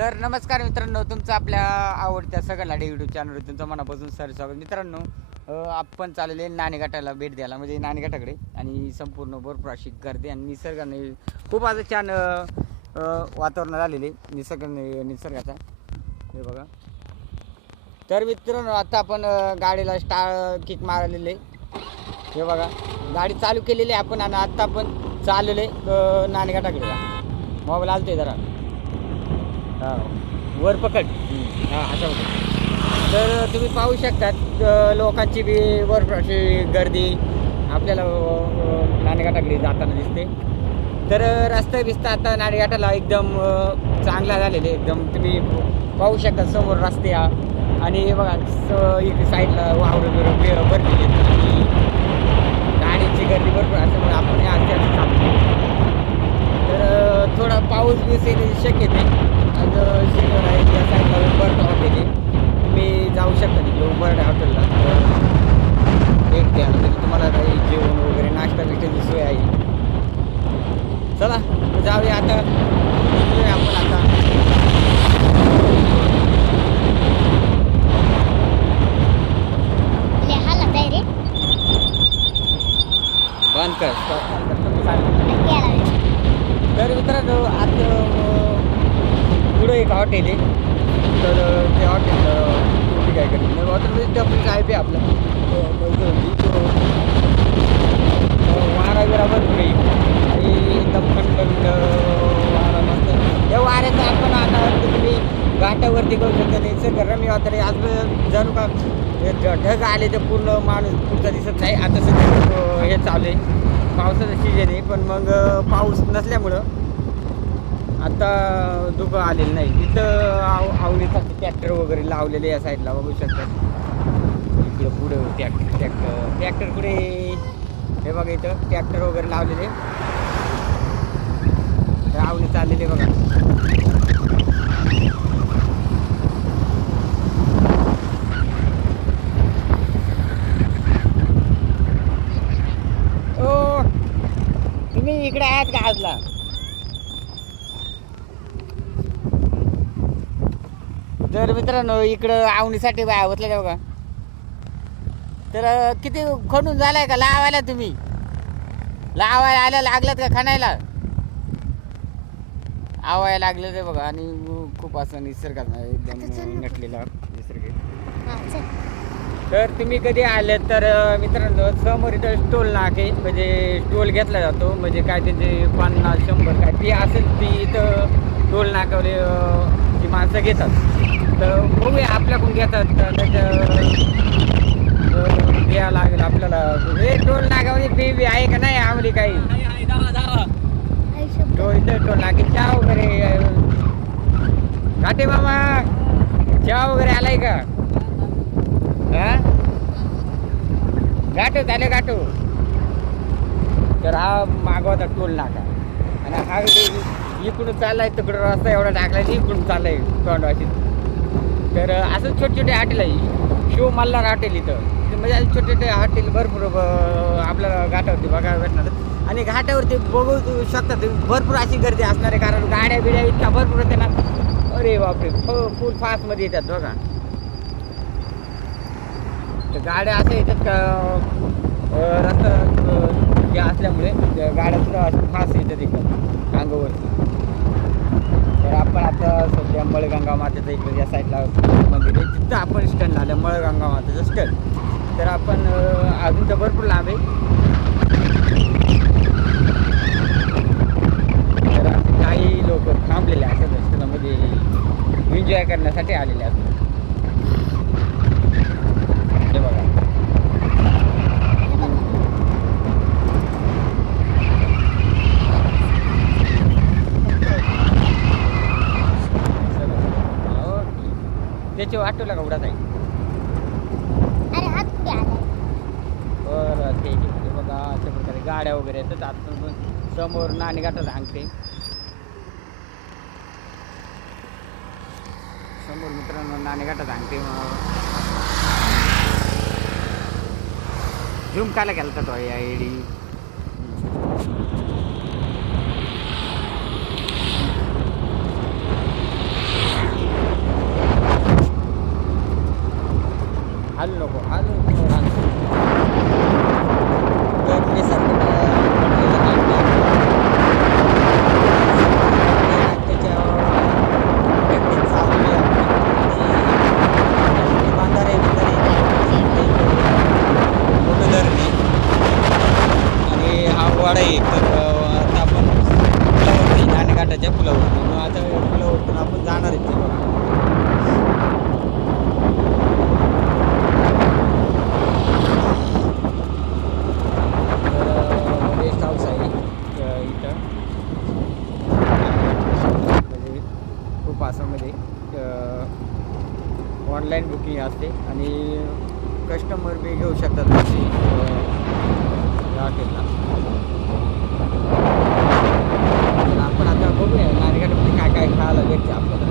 तर नमस्कार मित्रांनो, तुमचं आपल्या आवडत्या सगळ्या यूट्यूब चॅनलवर तुमचं मनापासून सर स्वागत. मित्रांनो, आपण चाललेले नाणेघाटाला भेट द्यायला, म्हणजे नाणेघाटाकडे, आणि संपूर्ण भरपूर अशी गर्दी आणि निसर्गाने खूप असं छान वातावरण आलेले निसर्गाचा हे बघा. तर मित्रांनो, आता आपण गाडीला किक मारलेले हे बघा, गाडी चालू केलेली आपण, आणि आत्ता आपण चाललेले नाणेघाटाकडे. मोबाईल आलतोय जरा, वर पकड, हां असं होतं. तर तुम्ही पाहू शकतात लोकांची बी वर अशी गर्दी आपल्याला नाणेघाटाकडे जाताना दिसते. तर रस्ता आता नाणेघाटाला एकदम चांगला झालेले, एकदम तुम्ही पाहू शकता समोर रस्ते आणि बघा इकडे साईडला वावरं भरलेली आणि गाडीची गर्दी भरपूर असल्यामुळे आपण आस्ते आस्ते चालतो. तर थोडा पाऊस येण्याची शक्यता आहे. आज शनिवार आहे, त्या साईडला उंबरठा हॉटेल आहे, तुम्ही जाऊ शकता तिकडे उंबरठा हॉटेलला भेट द्या. म्हणजे तुम्हाला काही जेवण वगैरे नाश्ता बिष्टाची सोय आहे. चला जाऊया आता, आपण आता बंद कर. तर मित्रांनो, आता पुढं एक हॉटेल आहे, तर ते हॉटेल तुम्ही काय करते हॉटेलमध्ये आपण काय बी आपलं वारा बिरा भरपूर येईल आणि एकदम थंड वारा मस्त. या वाऱ्याचा आपण आता तुम्ही घाटावरती करू शकता. निसर्गरम्य वातावरण. आज जणू का ढग आले तर पूर्ण माणूस पुढचा दिसत नाही. आता सध्या हे चालू आहे, पावसाचं सीजन आहे, पण मग पाऊस नसल्यामुळं आता धुकं आलेलं नाही. तिथं आवडीसाठी ट्रॅक्टर वगैरे लावलेले या साईडला बघू शकतात. इकडं पुढं ट्रॅक्टर पुढे हे बघा, इथं ट्रॅक्टर वगैरे लावलेले आवडी चाललेले बघा. ओ तुम्ही इकडे आहात का आजला? तर मित्रांनो, इकडं आवणीसाठी बाया होतल्या बघा. तर किती खणून झालाय का लावायला? तुम्ही लावायला आल्या लागलात का खणायला? आवायला लागलं ते बघा. आणि खूप असं निसर्गात एकदम नटलेला निसर्ग. तर तुम्ही कधी आले तर मित्रांनो, समोर इथं टोल नाके, म्हणजे टोल घेतला जातो, म्हणजे काय त्याचे 50-100 काय ती असेल ती इथं टोल नाकावले ती माणसं घेतात. तर बघूया आपल्याकडून घेतात द्यावं लागेल आपल्याला. हे टोल नाकामध्ये फी बी आहे का नाही आम्हाला काही? इथं टोल नाके चहा वगैरे घाटे मामा, चहा वगैरे आलाय का? हा घाटो झाले घाटो. तर हा मागवता टोल नाका, आणि हा इकडून चाललाय तिकडं रस्ता एवढा टाकलाय, इकडून चाललाय तोंडवाशी. तर असं छोटे छोटे हॉटेल आहे. शिव मल्हार हॉटेल इथं, म्हणजे छोटे छोटे हॉटेल भरपूर आपल्याला घाटावरती बघायला भेटणार. आणि घाटावरती बघू शकता तुम्ही भरपूर अशी गर्दी असणार आहे, कारण गाड्या बिड्या इतक्या भरपूर होते ना. अरे बापरे, फुल फास्टमध्ये येतात बघा. तर गाड्या अशा येतात का रस्ता हे असल्यामुळे गाड्या सुद्धा फास्ट येतात एकदम अंगावरती. तर आपण आता सध्या मळगंगा मातेचं इकडे या साईडला मंदिर आहे, तिथं आपण स्टँड आलं, मळगंगा मातेचं स्टँड. तर आपण अजून तर भरपूर लांब आहे. तर काही लोक थांबलेले असतात रस्त्यामध्ये, एन्जॉय करण्यासाठी आलेले असतात. हे बघा, त्याची वाटवला का उडत आहे? बरं ठीक आहे. बघा अशा प्रकारे गाड्या वगैरे येतात. आता समोर नाणेघाटाला सांगते समोर मित्रांनो, नाणेघाटात सांगते. झूम कायला केला तो या एडी? हालू नको तर निसर्ग त्याच्या प्रॅक्टिस चालू आहे आणि बांधारे मोठं धरणे आणि हा वाडा आहे. तर आता आपण पुलावरती नाणेघाटाच्या पुलावरती मग आता पुलावरतून आपण जाणार आहे ते बघा. रेस्ट हाऊस आहे इथं म्हणजे खूप असं म्हणजे ऑनलाईन बुकिंग असते आणि कस्टमर बी घेऊ शकतात म्हणजे हॉटेलला. आपण आता बघूया नाणेघाटामध्ये काय काय खायला भेटते आपल्याला.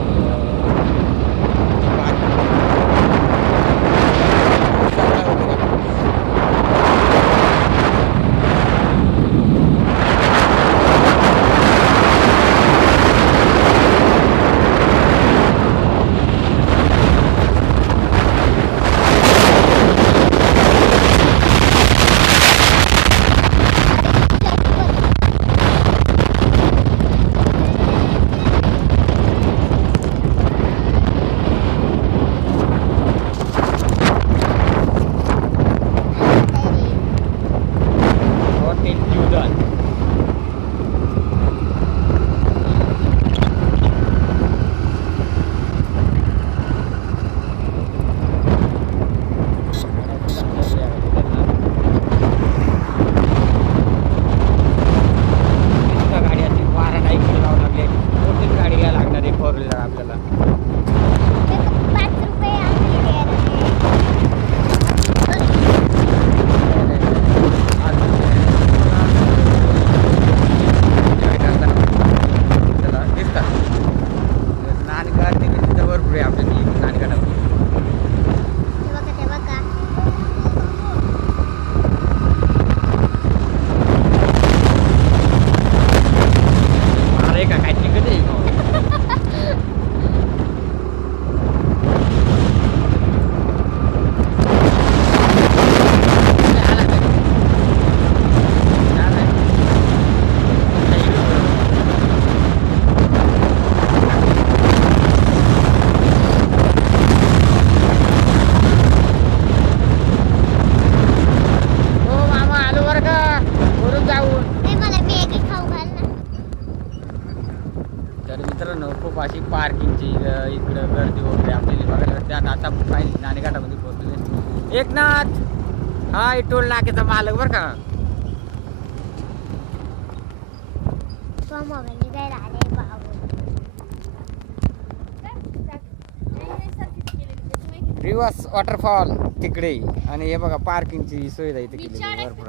तर मित्रांनो खूप अशी पार्किंगची इकडं गर्दी वगैरे आपल्याला बघायला भेटते. आणि आता पाहिजे नाणेघाटामध्ये पोहोचले एकनाथ हा टोल नाक्याचा मालक बरं का. रिवर्स वॉटरफॉल तिकडे आणि हे बघा पार्किंगची सुविधा इथे केली भरपूर.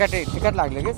तिकट लागले गे